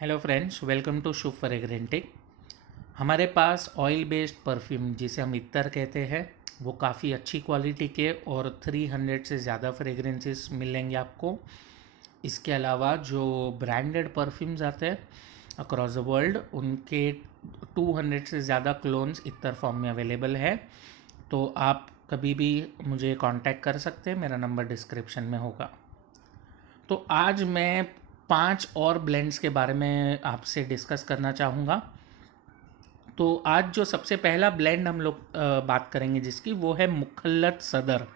Hello friends, welcome to शुभ फ्रेग्रेंटिक। हमारे पास oil based perfume जिसे हम इत्तर कहते हैं वो काफ़ी अच्छी क्वालिटी के और 300 से ज़्यादा फ्रेग्रेंसेस मिलेंगे आपको। इसके अलावा जो ब्रांडेड परफ्यूम्स आते हैं अक्रॉस द वर्ल्ड उनके 200 से ज़्यादा क्लोन्स इत्तर फॉर्म में अवेलेबल है। तो आप कभी भी मुझे कांटेक्ट कर सकते हैं, मेरा नंबर डिस्क्रिप्शन में होगा। तो आज मैं 5 और ब्लेंड्स के बारे में आपसे डिस्कस करना चाहूँगा। तो आज जो सबसे पहला ब्लेंड हम लोग बात करेंगे जिसकी, वो है मुखल्लत सदर।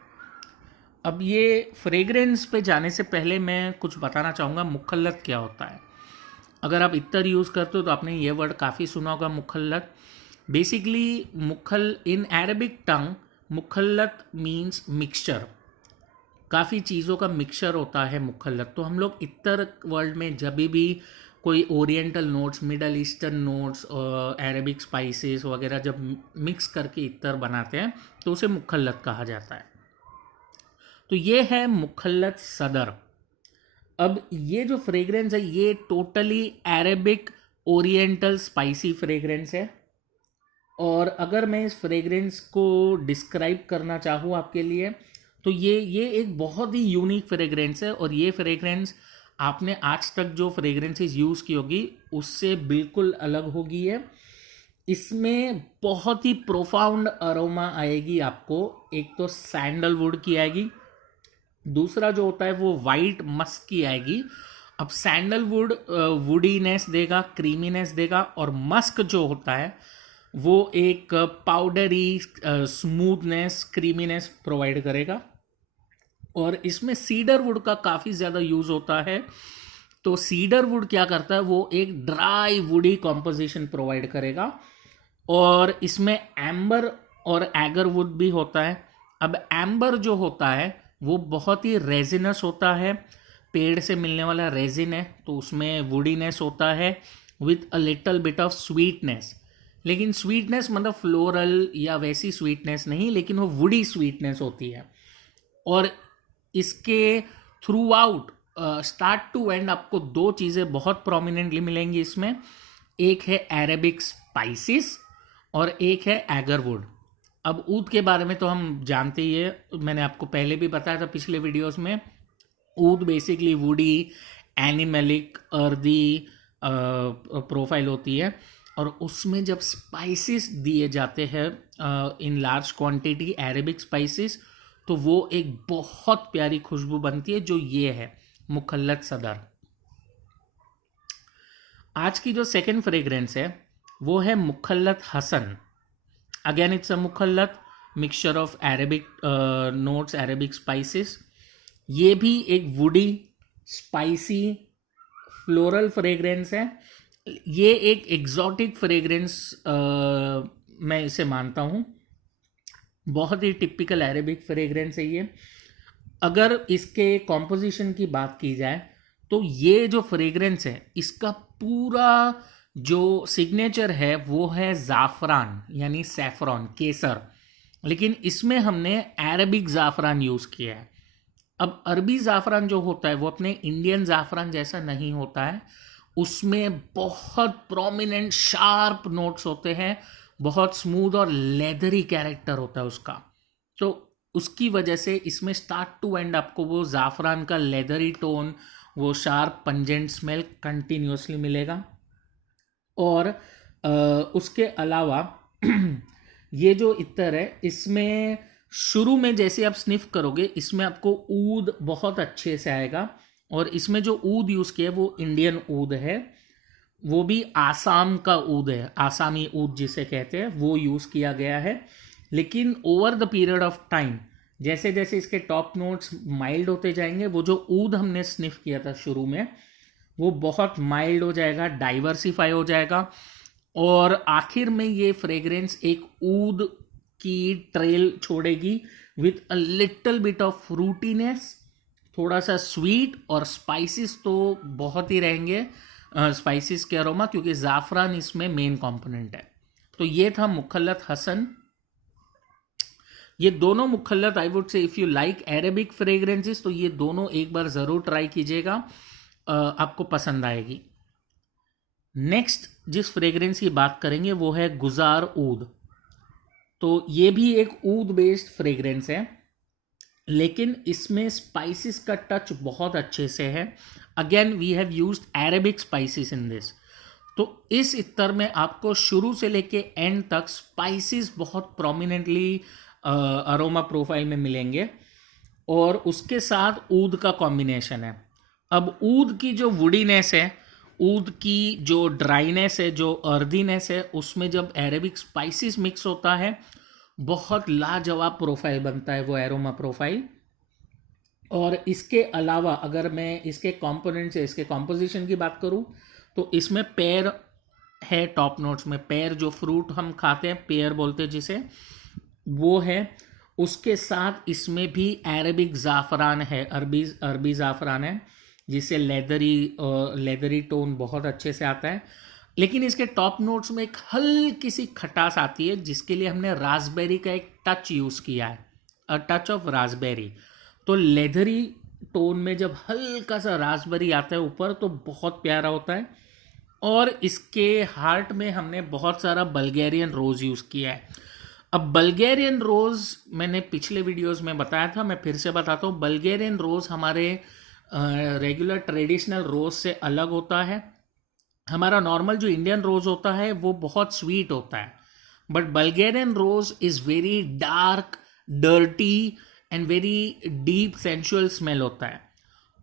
अब ये फ्रेग्रेंस पे जाने से पहले मैं कुछ बताना चाहूँगा मुखल्लत क्या होता है। अगर आप इत्तर यूज़ करते हो तो आपने ये वर्ड काफ़ी सुना होगा, मुखल्लत। बेसिकली मुखल इन अरबिक टंग मुखल्लत मीन्स मिक्सचर। काफ़ी चीज़ों का मिक्सचर होता है मुखल्लत। तो हम लोग इत्तर वर्ल्ड में जब भी कोई oriental notes, middle eastern notes और अरेबिक स्पाइसेस वगैरह जब मिक्स करके इत्तर बनाते हैं तो उसे मुखल्लत कहा जाता है। तो ये है मुखल्लत सदर। अब ये जो फ्रेग्रेंस है ये totally Arabic oriental spicy fragrance है। और अगर मैं इस फ्रेग्रेंस को डिस्क्राइब करना चाहूँ आपके लिए तो ये एक बहुत ही यूनिक फ्रेग्रेंस है। और ये फ्रेग्रेंस आपने आज तक जो फ्रेग्रेंसेस यूज़ की होगी उससे बिल्कुल अलग होगी। है इसमें बहुत ही प्रोफाउंड अरोमा आएगी आपको। एक तो सैंडलवुड की आएगी, दूसरा जो होता है वो वाइट मस्क की आएगी। अब सैंडलवुड वुडीनेस देगा, क्रीमीनेस देगा, और मस्क जो होता है वो एक पाउडरी स्मूथनेस, क्रीमीनेस प्रोवाइड करेगा। और इसमें सीडर वुड का काफ़ी ज़्यादा यूज़ होता है। तो सीडर वुड क्या करता है, वो एक ड्राई वुडी कॉम्पोजिशन प्रोवाइड करेगा। और इसमें एम्बर और एगर वुड भी होता है। अब एम्बर जो होता है वो बहुत ही रेजिनस होता है, पेड़ से मिलने वाला रेजिन है, तो उसमें वुडीनेस होता है with a little bit of sweetness. लेकिन स्वीटनेस मतलब फ्लोरल या वैसी स्वीटनेस नहीं, लेकिन वो वुडी स्वीटनेस होती है। और इसके throughout start to end आपको दो चीज़ें बहुत प्रोमिनेंटली मिलेंगी इसमें। एक है अरेबिक स्पाइसेस और एक है एगरवुड। अब ऊद के बारे में तो हम जानते ही है, मैंने आपको पहले भी बताया था पिछले वीडियोस में। ऊद basically woody, animalic, earthy profile होती है। और उसमें जब स्पाइसेस दिए जाते हैं in large quantity, Arabic spices, तो वो एक बहुत प्यारी खुशबू बनती है, जो ये है मुखल्लत सदर। आज की जो सेकंड फ्रेग्रेंस है वो है मुखल्लत हसन। अगेन इट्स अ मुखल्लत mixture of Arabic notes, Arabic spices. ये भी एक वुडी स्पाइसी फ्लोरल फ्रेग्रेंस है। ये एक एग्जॉटिक फ्रेग्रेंस मैं इसे मानता हूँ। बहुत ही टिपिकल अरेबिक फ्रेग्रेंस है ये। अगर इसके कॉम्पोजिशन की बात की जाए तो ये जो फ्रेग्रेंस है इसका पूरा जो सिग्नेचर है वो है ज़ाफ़रान, यानी सैफ़रॉन, केसर। लेकिन इसमें हमने अरबिक ज़ाफ़रान यूज़ किया है। अब अरबी ज़ाफ़रान जो होता है वो अपने इंडियन ज़ाफ़रान जैसा नहीं होता है। उसमें बहुत प्रोमिनेंट शार्प नोट्स होते हैं, बहुत स्मूथ और लेदरी कैरेक्टर होता है उसका। तो उसकी वजह से इसमें स्टार्ट टू एंड आपको वो ज़ाफ़रान का लेदरी टोन, वो शार्प पंजेंट स्मेल कंटिन्यूसली मिलेगा। और उसके अलावा ये जो इत्तर है इसमें शुरू में जैसे आप स्निफ करोगे इसमें आपको ऊद बहुत अच्छे से आएगा। और इसमें जो ऊद यूज़ किया है वो इंडियन ऊद है, वो भी आसाम का ऊद है, आसामी ऊद जिसे कहते हैं, वो यूज़ किया गया है। लेकिन over the period of time जैसे जैसे इसके टॉप नोट्स माइल्ड होते जाएंगे, वो जो ऊद हमने स्निफ किया था शुरू में वो बहुत माइल्ड हो जाएगा, डाइवर्सिफाई हो जाएगा। और आखिर में ये फ्रेग्रेंस एक ऊद की ट्रेल छोड़ेगी with a little bit of fruitiness, थोड़ा सा स्वीट, और स्पाइसेस तो बहुत ही रहेंगे, स्पाइसेस के अरोमा, क्योंकि ज़ाफ़रान इसमें मेन कंपोनेंट है। तो ये था मुखल्लत हसन। ये दोनों मुखल्लत, I would say if you like Arabic fragrances तो ये दोनों एक बार ज़रूर ट्राई कीजिएगा, आपको पसंद आएगी। नेक्स्ट जिस फ्रेग्रेंस की बात करेंगे वो है गुजार ऊद। तो ये भी एक ऊद बेस्ड फ्रेग्रेंस है, लेकिन इसमें स्पाइसेस का टच बहुत अच्छे से है। Again we have used Arabic spices in this. तो इस इत्तर में आपको शुरू से लेके एंड तक स्पाइसेस बहुत प्रोमिनेंटली अरोमा प्रोफाइल में मिलेंगे, और उसके साथ ऊद का कॉम्बिनेशन है। अब ऊद की जो वुडीनेस है, ऊद की जो ड्राइनेस है, जो अर्दीनेस है, उसमें जब अरेबिक स्पाइसेस मिक्स होता है बहुत लाजवाब प्रोफाइल बनता है वो एरोमा प्रोफाइल। और इसके अलावा अगर मैं इसके कंपोनेंट्स से, इसके कॉम्पोजिशन की बात करूं, तो इसमें पेयर है टॉप नोट्स में। पेयर जो फ्रूट हम खाते हैं, पेयर बोलते हैं जिसे, वो है। उसके साथ इसमें भी अरेबिक ज़ाफ़रान है, अरबी ज़ाफ़रान है, जिससे लेदरी टोन बहुत अच्छे से आता है। लेकिन इसके टॉप नोट्स में एक हल्की सी खटास आती है, जिसके लिए हमने रास्पबेरी का एक टच यूज़ किया है, अ टच ऑफ रास्पबेरी। तो लेदरी टोन में जब हल्का सा रास्पबेरी आता है ऊपर तो बहुत प्यारा होता है। और इसके हार्ट में हमने बहुत सारा बल्गेरियन रोज़ यूज़ किया है। अब बल्गेरियन रोज़ मैंने पिछले वीडियोस में बताया था, मैं फिर से बताता हूँ। बल्गेरियन रोज़ हमारे रेगुलर ट्रेडिशनल रोज़ से अलग होता है। हमारा नॉर्मल जो इंडियन रोज़ होता है वो बहुत स्वीट होता है, but Bulgarian rose is very dark, dirty and very deep sensual smell होता है।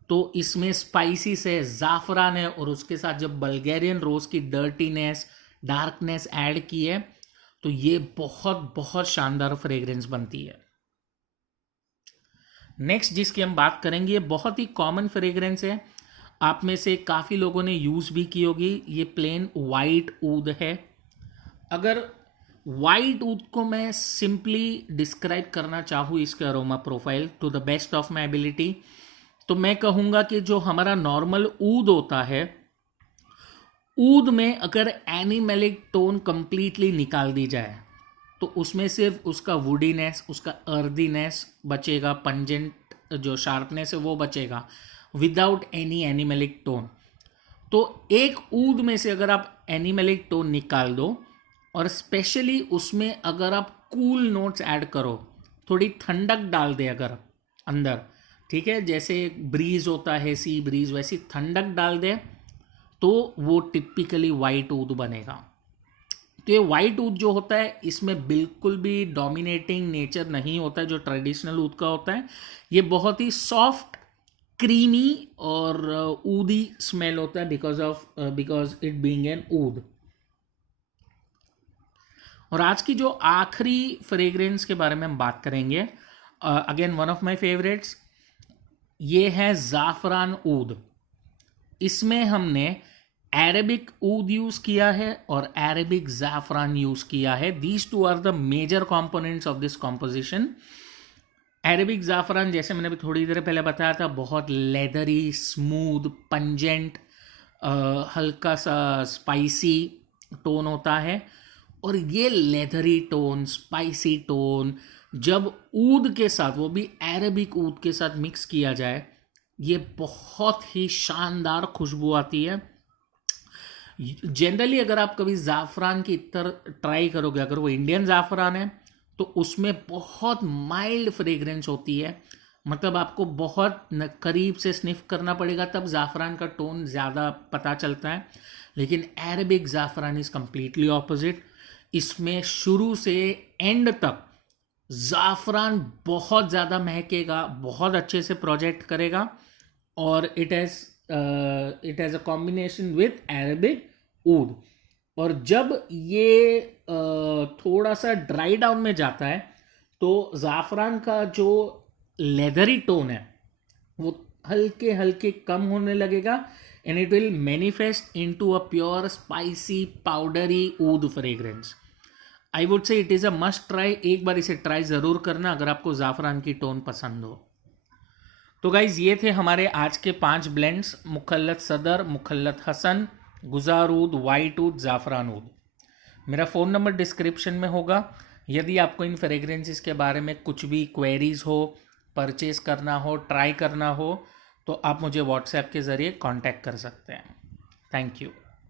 तो इसमें स्पाइसी से ज़ाफ़रान है, और उसके साथ जब बल्गेरियन रोज़ की डर्टीनेस, डार्कनेस ऐड की है, तो ये बहुत बहुत शानदार फ्रेग्रेंस बनती है। नेक्स्ट जिसकी हम बात करेंगे, ये बहुत ही कॉमन फ्रेग्रेंस है, आप में से काफ़ी लोगों ने यूज़ भी की होगी। ये प्लेन वाइट ऊद है। अगर वाइट ऊद को मैं सिंपली डिस्क्राइब करना चाहूँ इसके aroma profile to the best of my ability, तो मैं कहूँगा कि जो हमारा नॉर्मल ऊद होता है, ऊद में अगर एनिमेलिक टोन कंप्लीटली निकाल दी जाए तो उसमें सिर्फ उसका वुडीनेस, उसका अर्दीनेस बचेगा, पंजेंट जो शार्पनेस है वो बचेगा, विदाउट एनी एनिमेलिक टोन। तो एक ऊद में से अगर आप एनिमेलिक टोन निकाल दो, और स्पेशली उसमें अगर आप कूल नोट्स ऐड करो, थोड़ी ठंडक डाल दे अगर अंदर, ठीक है, जैसे ब्रीज होता है सी ब्रीज, वैसी ठंडक डाल दे, तो वो टिपिकली वाइट ऊद बनेगा। तो ये वाइट ऊद जो होता है, इसमें बिल्कुल भी डोमिनेटिंग नेचर नहीं होता है जो ट्रेडिशनल ऊद का होता है। ये बहुत ही सॉफ्ट, क्रीमी और ऊदी स्मेल होता है, बिकॉज इट बीइंग एन ऊद। और आज की जो आखिरी फ्रेग्रेंस के बारे में हम बात करेंगे, again one of my favourites, ये है ज़ाफ़रान ऊद। इसमें हमने अरेबिक ऊद यूज़ किया है और अरेबिक ज़ाफ़रान यूज़ किया है। These two are the major components of this composition. Arabic ज़ाफ़रान, जैसे मैंने अभी थोड़ी देर पहले बताया था, बहुत लेदरी, स्मूथ, पंजेंट, हल्का सा स्पाइसी टोन होता है। और ये लेदरी टोन, स्पाइसी टोन जब ऊद के साथ, वो भी अरेबिक ऊद के साथ मिक्स किया जाए, ये बहुत ही शानदार खुशबू आती है। जनरली अगर आप कभी ज़ाफ़रान की इत्तर ट्राई करोगे, अगर वो इंडियन ज़ाफ़रान है, तो उसमें बहुत माइल्ड फ्रेग्रेंस होती है। मतलब आपको बहुत करीब से स्निफ करना पड़ेगा, तब ज़ाफ़रान का टोन ज़्यादा पता चलता है। लेकिन अरेबिक ज़ाफ़रान इज़ कम्प्लीटली ऑपोजिट। इसमें शुरू से एंड तक ज़ाफ़रान बहुत ज़्यादा महकेगा, बहुत अच्छे से प्रोजेक्ट करेगा, और it has a combination with Arabic ऊद। और जब ये थोड़ा सा ड्राई डाउन में जाता है, तो ज़ाफ़रान का जो लेदरी टोन है वो हल्के हल्के कम होने लगेगा, and it will manifest into a pure spicy powdery ऊद fragrance. I would say it is a must try. एक बार इसे ट्राई ज़रूर करना अगर आपको ज़ाफ़रान की टोन पसंद हो। तो गाइज़, ये थे हमारे आज के 5 ब्लेंड्स, मुखल्लत सदर, मुखल्लत हसन, गुजार ऊद, वाइट ऊद, ज़ाफ़रान ऊद। मेरा फ़ोन नंबर डिस्क्रिप्शन में होगा। यदि आपको इन फ्रेग्रेंसेस के बारे में कुछ भी क्वेरीज़ हो, परचेज़ करना हो, ट्राई करना हो, तो आप मुझे व्हाट्सएप के ज़रिए कांटेक्ट कर सकते हैं। Thank you.